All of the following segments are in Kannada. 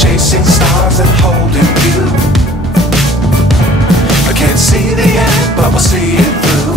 chasing stars and holding you. I can't see the end, but we'll see it through.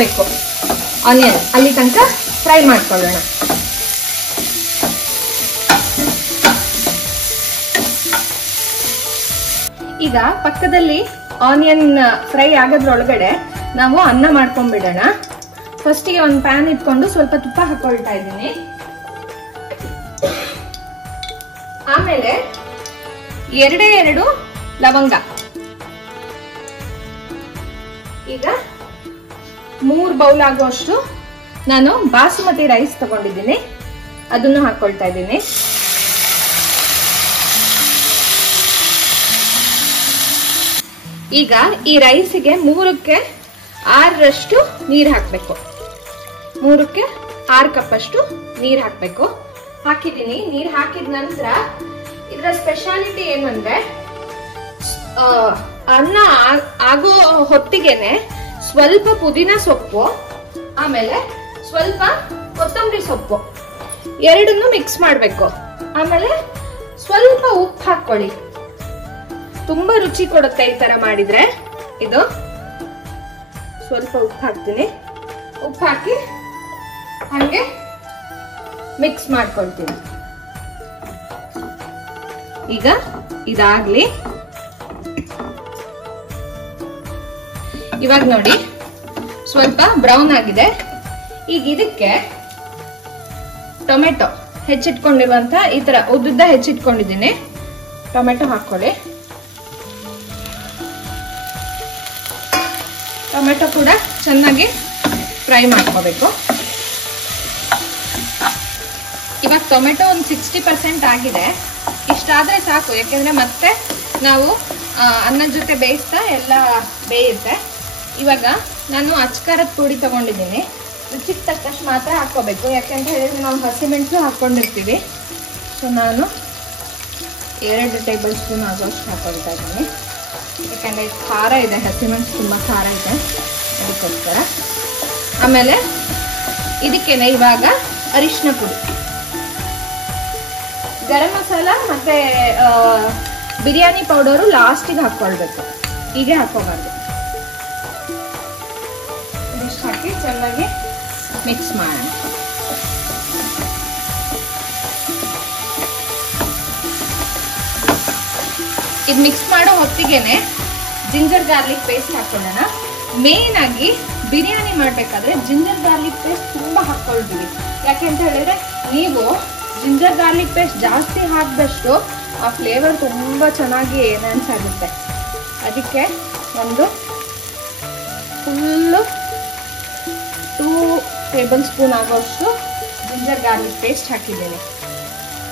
ಬೇಕು ಆನಿಯನ್ ಅಲ್ಲಿ ತನಕ ಫ್ರೈ ಮಾಡ್ಕೊಳ್ಳೋಣ. ಈಗ ಪಕ್ಕದಲ್ಲಿ ಆನಿಯನ್ ಫ್ರೈ ಆಗೋದ್ರೊಳಗಡೆ ನಾವು ಅನ್ನ ಮಾಡ್ಕೊಂಡ್ಬಿಡೋಣ. ಫಸ್ಟಿಗೆ ಒಂದು ಪ್ಯಾನ್ ಇಟ್ಕೊಂಡು ಸ್ವಲ್ಪ ತುಪ್ಪ ಹಾಕೊಳ್ತಾ ಇದ್ದೀನಿ. ಆಮೇಲೆ 2 ಲವಂಗ, ಈಗ 3 ಬೌಲ್ ಆಗುವಷ್ಟು ನಾನು ಬಾಸುಮತಿ ರೈಸ್ ತಗೊಂಡಿದ್ದೀನಿ, ಅದನ್ನು ಹಾಕೊಳ್ತಾ ಇದ್ದೀನಿ. ಈಗ ಈ ರೈಸಿಗೆ 3ಕ್ಕೆ 6ರಷ್ಟು ನೀರು ಹಾಕಬೇಕು. 3ಕ್ಕೆ 6 ಕಪ್ ಅಷ್ಟು ನೀರು ಹಾಕಬೇಕು. ಹಾಕಿದ್ದೀನಿ. ನೀರು ಹಾಕಿದ ನಂತರ ಇದರ ಸ್ಪೆಷಾಲಿಟಿ ಏನು ಅಂದ್ರೆ, ಅನ್ನ ಆಗೋ ಹೊತ್ತಿಗೆನೆ ಸ್ವಲ್ಪ ಪುದೀನ ಸೊಪ್ಪು, ಆಮೇಲೆ ಸ್ವಲ್ಪ ಕೊತ್ತಂಬರಿ ಸೊಪ್ಪು ಎರಡನ್ನು ಮಿಕ್ಸ್ ಮಾಡಬೇಕು. ಆಮೇಲೆ ಸ್ವಲ್ಪ ಉಪ್ಪು ಹಾಕೊಳ್ಳಿ, ತುಂಬಾ ರುಚಿ ಕೊಡುತ್ತೆ ಈ ತರ ಮಾಡಿದ್ರೆ. ಇದು ಸ್ವಲ್ಪ ಉಪ್ಪು ಹಾಕ್ತೀನಿ. ಉಪ್ಪು ಹಾಕಿ ಹಂಗೆ ಮಿಕ್ಸ್ ಮಾಡ್ಕೊಳ್ತೀನಿ. ಈಗ ಇದಾಗ್ಲಿ. ಇವಾಗ ನೋಡಿ ಸ್ವಲ್ಪ ಬ್ರೌನ್ ಆಗಿದೆ. ಈಗ ಇದಕ್ಕೆ ಟೊಮೆಟೊ ಹೆಚ್ಚಿಟ್ಕೊಂಡಿರುವಂತ ಈ ತರ ಉದ್ದುದ್ದ ಹೆಚ್ಚಿಟ್ಕೊಂಡಿದ್ದೀನಿ. ಟೊಮೆಟೊ ಹಾಕೊಳ್ಳಿ. ಟೊಮೆಟೊ ಕೂಡ ಚೆನ್ನಾಗಿ ಫ್ರೈ ಮಾಡ್ಕೋಬೇಕು. ಇವಾಗ ಟೊಮೆಟೊ ಒಂದು 60% ಆಗಿದೆ. ಇಷ್ಟಾದ್ರೆ ಸಾಕು, ಯಾಕೆಂದ್ರೆ ಮತ್ತೆ ನಾವು ಅನ್ನದ ಜೊತೆ ಬೇಯಿಸ್ತಾ ಎಲ್ಲ ಬೇಯುತ್ತೆ. ಇವಾಗ ನಾನು ಅಚ್ಕಾರದ ಪುಡಿ ತಗೊಂಡಿದ್ದೀನಿ. ರುಚಿಗೆ ತಕ್ಕಷ್ಟು ಮಾತ್ರ ಹಾಕೋಬೇಕು, ಯಾಕೆಂತ ಹೇಳಿದ್ರೆ ನಾವು ಹಸಿಮೆಣಸು ಹಾಕ್ಕೊಂಡಿರ್ತೀವಿ. ಸೊ ನಾನು 2 ಟೇಬಲ್ ಸ್ಪೂನ್ ಆಗೋಷ್ಟು ಹಾಕೊಳ್ತಾ ಇದ್ದೀನಿ, ಯಾಕಂದರೆ ಖಾರ ಇದೆ, ಹಸಿಮೆಣಸು ತುಂಬ ಖಾರ ಇದೆ, ಅದಕ್ಕೋಸ್ಕರ. ಆಮೇಲೆ ಇದಕ್ಕೇನೆ ಇವಾಗ ಅರಿಶಿನ ಪುಡಿ, ಗರಂ ಮಸಾಲ ಮತ್ತೆ ಬಿರಿಯಾನಿ ಪೌಡರು ಲಾಸ್ಟಿಗೆ ಹಾಕ್ಕೊಳ್ಬೇಕು, ಹೀಗೆ ಹಾಕೋಬಾರ್ದು. ಇದಿಷ್ಟು ಹಾಕಿ ಚೆನ್ನಾಗಿ ಮಿಕ್ಸ್ ಮಾಡೋಣ. ಇದು ಮಿಕ್ಸ್ ಮಾಡೋ ಹೊತ್ತಿಗೆನೆ ಜಿಂಜರ್ ಗಾರ್ಲಿಕ್ ಪೇಸ್ಟ್ ಹಾಕೊಳ್ಳೋಣ. ಮೇನ್ ಆಗಿ ಬಿರಿಯಾನಿ ಮಾಡಬೇಕಾದ್ರೆ ಜಿಂಜರ್ ಗಾರ್ಲಿಕ್ ಪೇಸ್ಟ್ ತುಂಬ ಹಾಕ್ಕೊಳ್ತೀವಿ. ಯಾಕೆ ಅಂತ ಹೇಳಿದ್ರೆ ನೀವು ಜಿಂಜರ್ ಗಾರ್ಲಿಕ್ ಪೇಸ್ಟ್ ಜಾಸ್ತಿ ಹಾಕಿದಷ್ಟು ಆ ಫ್ಲೇವರ್ ತುಂಬ ಚೆನ್ನಾಗಿ ಎನ್ಹಾನ್ಸ್ ಆಗುತ್ತೆ. ಅದಕ್ಕೆ ಒಂದು ಫುಲ್ಲು 2 ಟೇಬಲ್ ಸ್ಪೂನ್ ಆಗೋಷ್ಟು ಜಿಂಜರ್ ಗಾರ್ಲಿಕ್ ಪೇಸ್ಟ್ ಹಾಕಿದ್ದೀನಿ.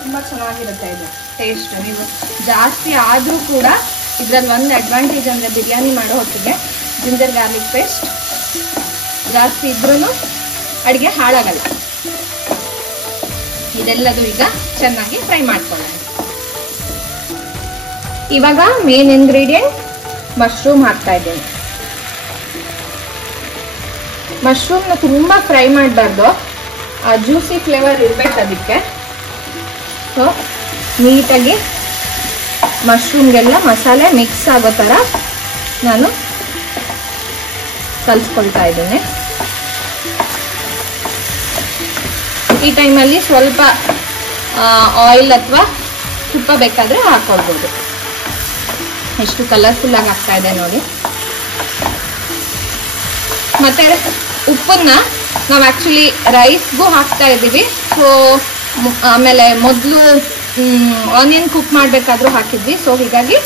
ತುಂಬ ಚೆನ್ನಾಗಿರುತ್ತೆ ಇದು ಟೇಸ್ಟ್. ನೀವು ಜಾಸ್ತಿ ಆದರೂ ಕೂಡ ಇದರಲ್ಲಿ ಒಂದು ಅಡ್ವಾಂಟೇಜ್ ಅಂದರೆ ಬಿರಿಯಾನಿ ಮಾಡೋ ಹೊತ್ತಿಗೆ ಜಿಂಜರ್ ಗಾರ್ಲಿಕ್ ಪೇಸ್ಟ್ ಜಾಸ್ತಿ ಇದ್ರೂ ಅಡುಗೆ ಹಾಳಾಗಲ್ಲ. ಇದೆಲ್ಲದು ಈಗ ಚೆನ್ನಾಗಿ ಫ್ರೈ ಮಾಡ್ಕೊಳ್ಳೋಣ. ಇವಾಗ ಮೇನ್ ಇಂಗ್ರೀಡಿಯೆಂಟ್ ಮಶ್ರೂಮ್ ಹಾಕ್ತಾ ಇದ್ದೀನಿ. ಮಶ್ರೂಮ್ನ ತುಂಬ ಫ್ರೈ ಮಾಡಬಾರ್ದು, ಆ ಜ್ಯೂಸಿ ಫ್ಲೇವರ್ ಇರಬೇಕು ಅದಕ್ಕೆ. ಸೊ ನೀಟಾಗಿ ಮಶ್ರೂಮ್ಗೆಲ್ಲ ಮಸಾಲೆ ಮಿಕ್ಸ್ ಆಗೋ ಥರ ನಾನು ಕಲಿಸ್ಕೊಳ್ತಾ ಇದ್ದೀನಿ. ಈ ಟೈಮಲ್ಲಿ ಸ್ವಲ್ಪ ಆಯಿಲ್ ಅಥವಾ ತುಪ್ಪ ಬೇಕಾದರೆ ಹಾಕೊಳ್ಬೋದು. ಎಷ್ಟು ಕಲರ್ಫುಲ್ಲಾಗಿ ಆಗ್ತಾ ಇದೆ ನೋಡಿ. ಮತ್ತೆ ಉಪ್ಪನ್ನ ನಾವು ಆ್ಯಕ್ಚುಲಿ ರೈಸ್ಗೂ ಹಾಕ್ತಾ ಇದ್ದೀವಿ. ಸೊ ಆಮೇಲೆ ಮೊದಲು ಆನಿಯನ್ ಕುಕ್ ಮಾಡಬೇಕಾದ್ರೂ ಹಾಕಿದ್ವಿ. ಸೊ ಹೀಗಾಗಿ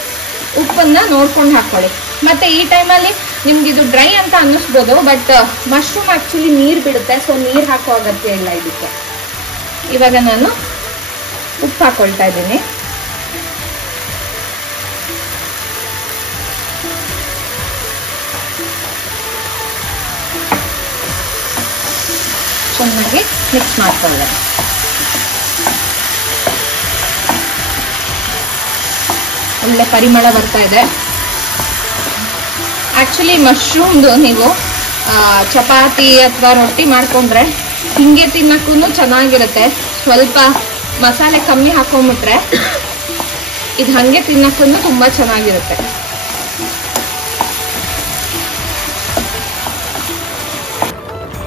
ಉಪ್ಪನ್ನ ನೋಡ್ಕೊಂಡು ಹಾಕ್ಕೊಳ್ಳಿ. ಮತ್ತು ಈ ಟೈಮಲ್ಲಿ ನಿಮ್ಗೆ ಇದು ಡ್ರೈ ಅಂತ ಅನ್ನಿಸ್ಬೋದು, ಬಟ್ ಮಶ್ರೂಮ್ ಆ್ಯಕ್ಚುಲಿ ನೀರು ಬಿಡುತ್ತೆ. ಸೊ ನೀರು ಹಾಕೋ ಅಗತ್ಯ ಇಲ್ಲ ಇದಕ್ಕೆ. ಇವಾಗ ನಾನು ಉಪ್ಪು ಹಾಕ್ಕೊಳ್ತಾ ಇದ್ದೀನಿ. ಚೆನ್ನಾಗಿ ಮಿಕ್ಸ್ ಮಾಡ್ಕೊಳ್ಳೋಣ. ಒಳ್ಳೆ ಪರಿಮಳ ಬರ್ತಾ ಇದೆ. ಆ್ಯಕ್ಚುಲಿ ಮಶ್ರೂಮ್ದು ನೀವು ಚಪಾತಿ ಅಥವಾ ರೊಟ್ಟಿ ಮಾಡ್ಕೊಂಡ್ರೆ ಹಿಂಗೆ ತಿನ್ನಕ್ಕೂ ಚೆನ್ನಾಗಿರುತ್ತೆ. ಸ್ವಲ್ಪ ಮಸಾಲೆ ಕಮ್ಮಿ ಹಾಕೊಂಡ್ಬಿಟ್ರೆ ಇದು ಹಾಗೆ ತಿನ್ನಕ್ಕೂ ತುಂಬ ಚೆನ್ನಾಗಿರುತ್ತೆ.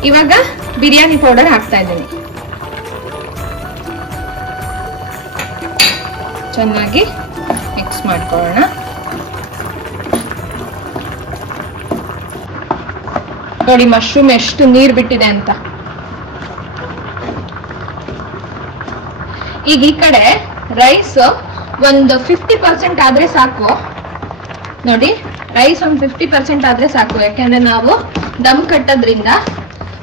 ಇವಾಗ ಬಿರಿಯಾನಿ ಪೌಡರ್ ಹಾಕ್ತಾ ಇದ್ದೀನಿ. ಚೆನ್ನಾಗಿ ಮಿಕ್ಸ್ ಮಾಡ್ಕೊಳ್ಳೋಣ. ನೋಡಿ ಮಶ್ರೂಮ್ ಎಷ್ಟು ನೀರು ಬಿಟ್ಟಿದೆ ಅಂತ. ಈಗ ಈ ಕಡೆ ರೈಸ್ ಒಂದು 50% ಆದ್ರೆ ಸಾಕು. ನೋಡಿ ರೈಸ್ ಒಂದು 50% ಆದ್ರೆ ಸಾಕು, ಯಾಕೆಂದ್ರೆ ನಾವು ದಮ್ ಕಟ್ಟೋದ್ರಿಂದ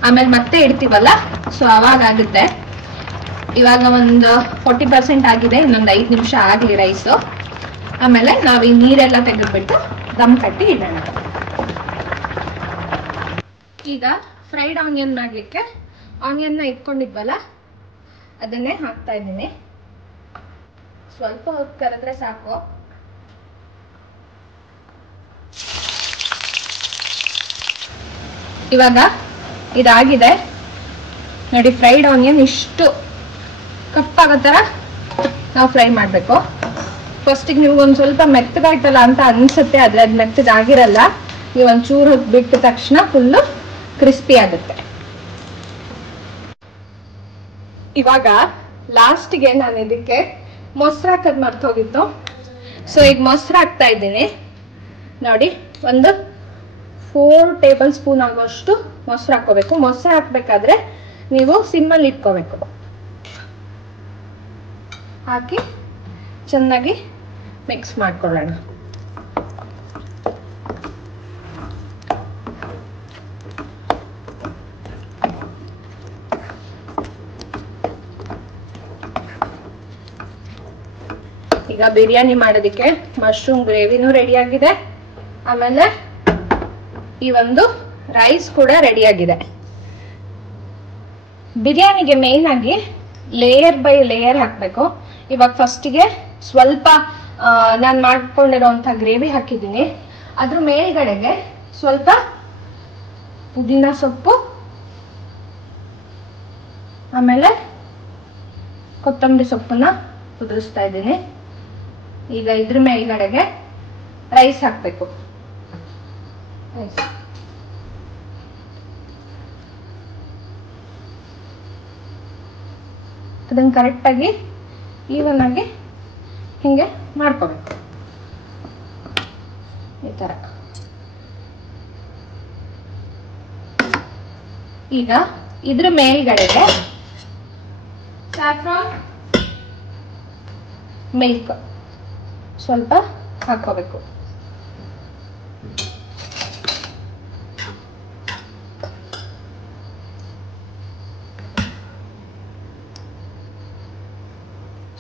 ಆಮೇಲೆ ಮತ್ತೆ ಇಡ್ತೀವಲ್ಲ, ಸೊ ಅವಾಗ ಆಗುತ್ತೆ. ಇವಾಗ ಒಂದು 40% ಆಗಿದೆ, ಇನ್ನೊಂದು 5 ನಿಮಿಷ ಆಗಲಿ ರೈಸು. ಆಮೇಲೆ ನಾವು ಈ ನೀರೆಲ್ಲ ತೆಗೆದ್ಬಿಟ್ಟು ದಮ್ ಕಟ್ಟಿ ಇಡೋಣ. ಈಗ ಫ್ರೈಡ್ ಆನಿಯನ್ ಮಾಡಲಿಕ್ಕೆ ಆನಿಯನ್ನ ಇಟ್ಕೊಂಡಿದ್ವಲ್ಲ ಅದನ್ನೇ ಹಾಕ್ತಾ ಇದ್ದೀನಿ. ಸ್ವಲ್ಪ ಹೊತ್ತು ಕರೆದ್ರೆ ಸಾಕು. ಇವಾಗ ಇದಾಗಿದೆ ನೋಡಿ. ಫ್ರೈಡ್ ಆನಿಯನ್ ಇಷ್ಟು ಕಪ್ಪಾಗೋ ಥರ ನಾವು ಫ್ರೈ ಮಾಡಬೇಕು. ಫಸ್ಟಿಗೆ ನೀವು ಒಂದು ಸ್ವಲ್ಪ ಮೆತ್ತಗಾಯ್ತಲ್ಲ ಅಂತ ಅನ್ಸುತ್ತೆ, ಆದರೆ ಅದು ಮೆತ್ತಗಾಗಿರಲ್ಲ. ನೀವು ಒಂಚೂರು ಹೊತ್ತು ಬಿಟ್ಟ ತಕ್ಷಣ ಫುಲ್ಲು ಕ್ರಿಸ್ಪಿ ಆಗುತ್ತೆ. ಇವಾಗ ಲಾಸ್ಟಿಗೆ ನಾನು ಇದಕ್ಕೆ ಮೊಸರು ಹಾಕೋದು ಮರ್ತೋಗಿತ್ತು. ಸೊ ಈಗ ಮೊಸರು ಹಾಕ್ತಾ ಇದ್ದೀನಿ ನೋಡಿ. ಒಂದು 4 ಟೇಬಲ್ ಸ್ಪೂನ್ ಆಗೋಷ್ಟು ಮೊಸರು ಹಾಕೋಬೇಕು. ಮೊಸರು ಹಾಕ್ಬೇಕಾದ್ರೆ ನೀವು ಸಿಮ್ಮಲ್ಲಿ ಇಟ್ಕೋಬೇಕು. ಹಾಕಿ ಚೆನ್ನಾಗಿ ಮಿಕ್ಸ್ ಮಾಡ್ಕೊಳ್ಳೋಣ. ಈಗ ಬಿರಿಯಾನಿ ಮಾಡೋದಕ್ಕೆ ಮಶ್ರೂಮ್ ಗ್ರೇವಿನೂ ರೆಡಿ ಆಗಿದೆ. ಆಮೇಲೆ ಈ ಒಂದು ರೈಸ್ ಕೂಡ ರೆಡಿ ಆಗಿದೆ. ಬಿರಿಯಾನಿಗೆ ಮೇನ್ ಆಗಿ ಲೇಯರ್ ಬೈ ಲೇಯರ್ ಹಾಕ್ಬೇಕು. ಇವಾಗ ಫಸ್ಟಿಗೆ ಸ್ವಲ್ಪ ನಾನು ಮಾಡ್ಕೊಂಡಿರೋಂಥ ಗ್ರೇವಿ ಹಾಕಿದ್ದೀನಿ. ಅದ್ರ ಮೇಲ್ಗಡೆಗೆ ಸ್ವಲ್ಪ ಪುದೀನ ಸೊಪ್ಪು, ಆಮೇಲೆ ಕೊತ್ತಂಬರಿ ಸೊಪ್ಪನ್ನ ಉದುರಿಸ್ತಾ ಇದ್ದೀನಿ. ಈಗ ಇದ್ರ ಮೇಲ್ಗಡೆಗೆ ರೈಸ್ ಹಾಕ್ಬೇಕು. ರೈಸ್ ಅದನ್ನ ಕರೆಕ್ಟಾಗಿ ಈವನ್ ಆಗಿ ಹಿಂಗೆ ಮಾಡ್ಕೋಬೇಕು. ಈ ತರ. ಈಗ ಇದ್ರ ಮೇಲ್ಗಡೆಗೆ ಸ್ಯಾಫ್ರಾನ್ ಮಿಲ್ಕ್ ಸ್ವಲ್ಪ ಹಾಕೋಬೇಕು.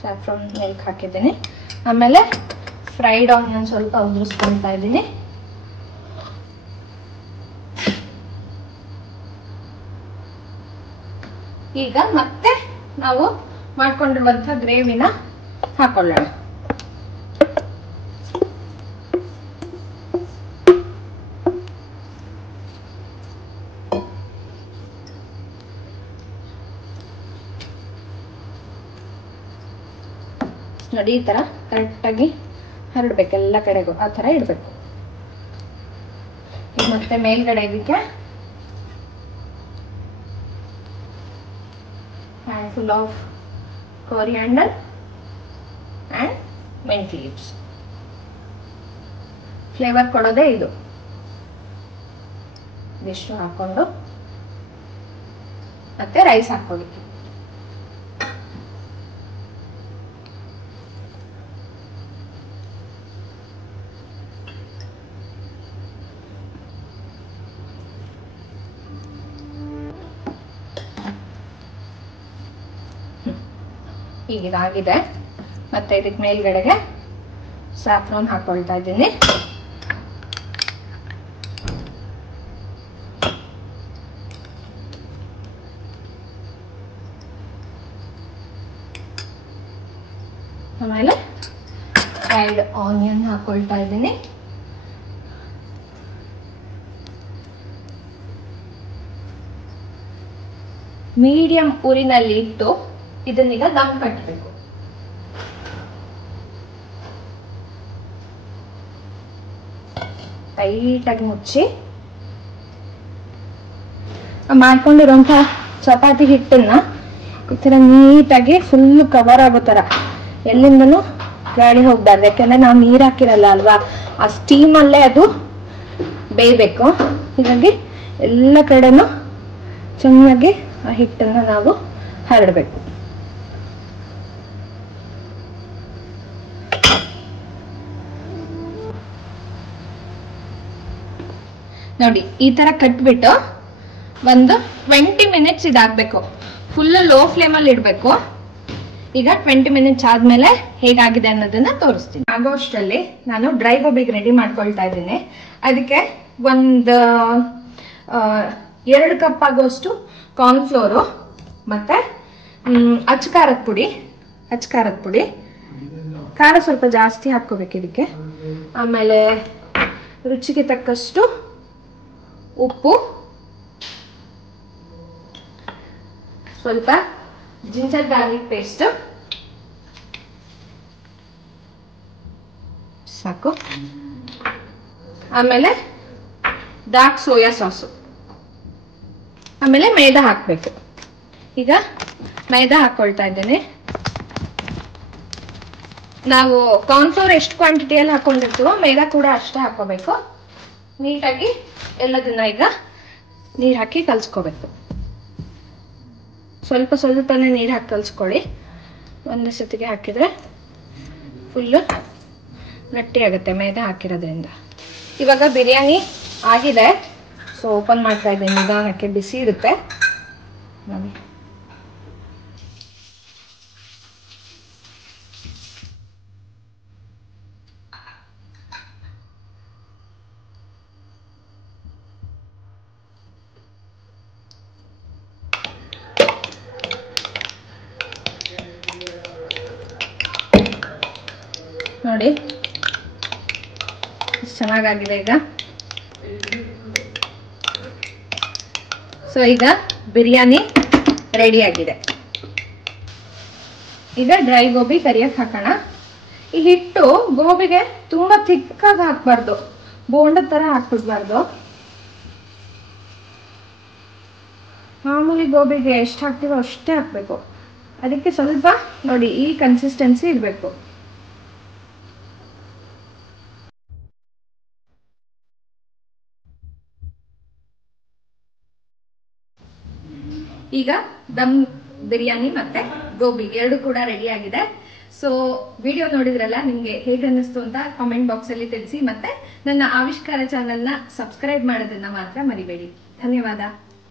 ಸ್ಯಾಫ್ರಾನ್ ಮಿಲ್ಕ್ ಹಾಕಿದ್ದೀನಿ. ಆಮೇಲೆ ಫ್ರೈಡ್ ಆನಿಯನ್ ಸ್ವಲ್ಪ ಉದುರಿಸ್ಕೊಳ್ತಾ ಇದ್ದೀನಿ. ಈಗ ಮತ್ತೆ ನಾವು ಮಾಡ್ಕೊಂಡಿರುವಂತಹ ಗ್ರೇವಿನ ಹಾಕೊಳ್ಳೋಣ. ನೋಡಿ, ಈ ತರ ಕರೆಕ್ಟಾಗಿ ಹರಡ್ಬೇಕು, ಎಲ್ಲ ಕಡೆಗೂ ಆ ತರ ಇಡ್ಬೇಕು. ಈಗ ಮತ್ತೆ ಮೇಲ್ಗಡೆ ಇದಕ್ಕೆ handful of coriander and mint leaves. Flavour ಕೊಡೋದೇ ಇದು. ಇದಿಷ್ಟು ಹಾಕೊಂಡು ಮತ್ತೆ ರೈಸ್ ಹಾಕೊಳ್ಳಿ. ಈಗ ಇದಾಗಿದೆ. ಮತ್ತೆ ಇದಕ್ಕೆ ಮೇಲ್ಗಡೆಗೆ ಸ್ಯಾಫ್ರಾನ್ ಹಾಕೊಳ್ತಾ ಇದ್ದೀನಿ. ಆಮೇಲೆ ಫ್ರೈಡ್ ಆನಿಯನ್ ಹಾಕೊಳ್ತಾ ಇದ್ದೀನಿ. ಮೀಡಿಯಂ ಉರಿನಲ್ಲಿ ಇಟ್ಟು ಇದನ್ನೀಗ ದಮ್ ಕಟ್ಟಬೇಕು. ಟೈಟಾಗಿ ಮುಚ್ಚಿ ಮಾಡ್ಕೊಂಡಿರೋಂಥ ಚಪಾತಿ ಹಿಟ್ಟನ್ನ ಈ ತರ ನೀಟಾಗಿ ಫುಲ್ ಕವರ್ ಆಗೋ ತರ, ಎಲ್ಲಿಂದನೂ ಗಾಳಿ ಹೋಗ್ಬಾರ್ದು. ಯಾಕಂದ್ರೆ ನಾವು ನೀರ್ ಹಾಕಿರಲ್ಲ ಅಲ್ವಾ, ಆ ಸ್ಟೀಮ್ ಅಲ್ಲೇ ಅದು ಬೇಯಬೇಕು. ಹೀಗಾಗಿ ಎಲ್ಲ ಕಡೆನೂ ಚೆನ್ನಾಗಿ ಆ ಹಿಟ್ಟನ್ನ ನಾವು ಹರಡಬೇಕು. ನೋಡಿ, ಈ ತರ ಕಟ್ಬಿಟ್ಟು ಒಂದು 20 ಮಿನಿಟ್ಸ್ ಇದಾಗಬೇಕು. ಫುಲ್ ಲೋ ಫ್ಲೇಮಲ್ಲಿ ಇಡಬೇಕು. ಈಗ 20 ಮಿನಿಟ್ಸ್ ಆದ್ಮೇಲೆ ಹೇಗಾಗಿದೆ ಅನ್ನೋದನ್ನ ತೋರಿಸ್ತೀನಿ. ಆಗೋಷ್ಟರಲ್ಲಿ ನಾನು ಡ್ರೈ ಗೋಬಿಗೆ ರೆಡಿ ಮಾಡ್ಕೊಳ್ತಾ ಇದ್ದೀನಿ. ಅದಕ್ಕೆ ಒಂದು 2 ಕಪ್ ಆಗೋಷ್ಟು ಕಾರ್ನ್ಫ್ಲೋರು, ಮತ್ತೆ ಅಚ್ಚಕಾರದ ಪುಡಿ, ಖಾರ ಸ್ವಲ್ಪ ಜಾಸ್ತಿ ಹಾಕೋಬೇಕು ಇದಕ್ಕೆ. ಆಮೇಲೆ ರುಚಿಗೆ ತಕ್ಕಷ್ಟು ಉಪ್ಪು, ಸ್ವಲ್ಪ ಜಿಂಜರ್ ಗಾರ್ಲಿಕ್ ಪೇಸ್ಟ್ ಸಾಕು. ಆಮೇಲೆ ಡಾರ್ಕ್ ಸೋಯಾ ಸಾಸು, ಆಮೇಲೆ ಮೈದಾ ಹಾಕಬೇಕು. ಈಗ ಮೈದಾ ಹಾಕೊಳ್ತಾ ಇದ್ದೇನೆ. ನಾವು ಕಾರ್ನ್ಫ್ಲೋರ್ ಎಷ್ಟು ಕ್ವಾಂಟಿಟಿಯಲ್ಲಿ ಹಾಕೊಂಡಿರ್ತೀವೋ ಮೈದಾ ಕೂಡ ಅಷ್ಟೇ ಹಾಕೋಬೇಕು. ನೀಟಾಗಿ ಎಲ್ಲದನ್ನ ಈಗ ನೀರು ಹಾಕಿ ಕಲ್ಸ್ಕೋಬೇಕು. ಸ್ವಲ್ಪ ಸ್ವಲ್ಪನೇ ನೀರು ಹಾಕಿ ಕಲ್ಸ್ಕೊಳ್ಳಿ. ಒಂದೇ ಸತಿಗೆ ಹಾಕಿದ್ರೆ ಫುಲ್ಲು ಗಟ್ಟಿ ಆಗುತ್ತೆ ಮೈದಾ ಹಾಕಿರೋದ್ರಿಂದ. ಇವಾಗ ಬಿರಿಯಾನಿ ಆಗಿದೆ. ಸೊ ಓಪನ್ ಮಾಡ್ತಾ ಇದ್ದೀನಿ ನಿಧಾನಕ್ಕೆ, ಬಿಸಿ ಇರುತ್ತೆ ನೋಡಿ. ನೋಡಿ ಚೆನ್ನಾಗಾಗಿದೆ ಈಗ. ಸೊ ಈಗ ಬಿರಿಯಾನಿ ರೆಡಿ ಆಗಿದೆ. ಈಗ ಡ್ರೈ ಗೋಬಿ ಕರಿಯಕ್ಕೆ ಹಾಕೋಣ. ಈ ಹಿಟ್ಟು ಗೋಬಿಗೆ ತುಂಬಾ ತಿಕ್ಕಾಗಿ ಹಾಕ್ಬಾರ್ದು, ಬೋಂಡದ ತರ ಹಾಕ್ಬಿಡ್ಬಾರ್ದು. ಮಾಮೂಲಿ ಗೋಬಿಗೆ ಎಷ್ಟು ಹಾಕ್ತೀವೋ ಅಷ್ಟೇ ಹಾಕ್ಬೇಕು. ಅದಕ್ಕೆ ಸ್ವಲ್ಪ ನೋಡಿ ಈ ಕನ್ಸಿಸ್ಟೆನ್ಸಿ ಇರಬೇಕು. ಈಗ ದಮ್ ಬಿರಿಯಾನಿ ಮತ್ತೆ ಗೋಬಿ ಎರಡು ಕೂಡ ರೆಡಿ ಆಗಿದೆ. ಸೊ ವಿಡಿಯೋ ನೋಡಿದ್ರಲ್ಲ, ನಿಮ್ಗೆ ಹೇಗೆ ಅನ್ನಿಸ್ತು ಅಂತ ಕಾಮೆಂಟ್ ಬಾಕ್ಸ್ ಅಲ್ಲಿ ತಿಳಿಸಿ. ಮತ್ತೆ ನನ್ನ ಆವಿಷ್ಕಾರ ಚಾನೆಲ್ನ ಸಬ್ಸ್ಕ್ರೈಬ್ ಮಾಡೋದನ್ನ ಮಾತ್ರ ಮರಿಬೇಡಿ. ಧನ್ಯವಾದ.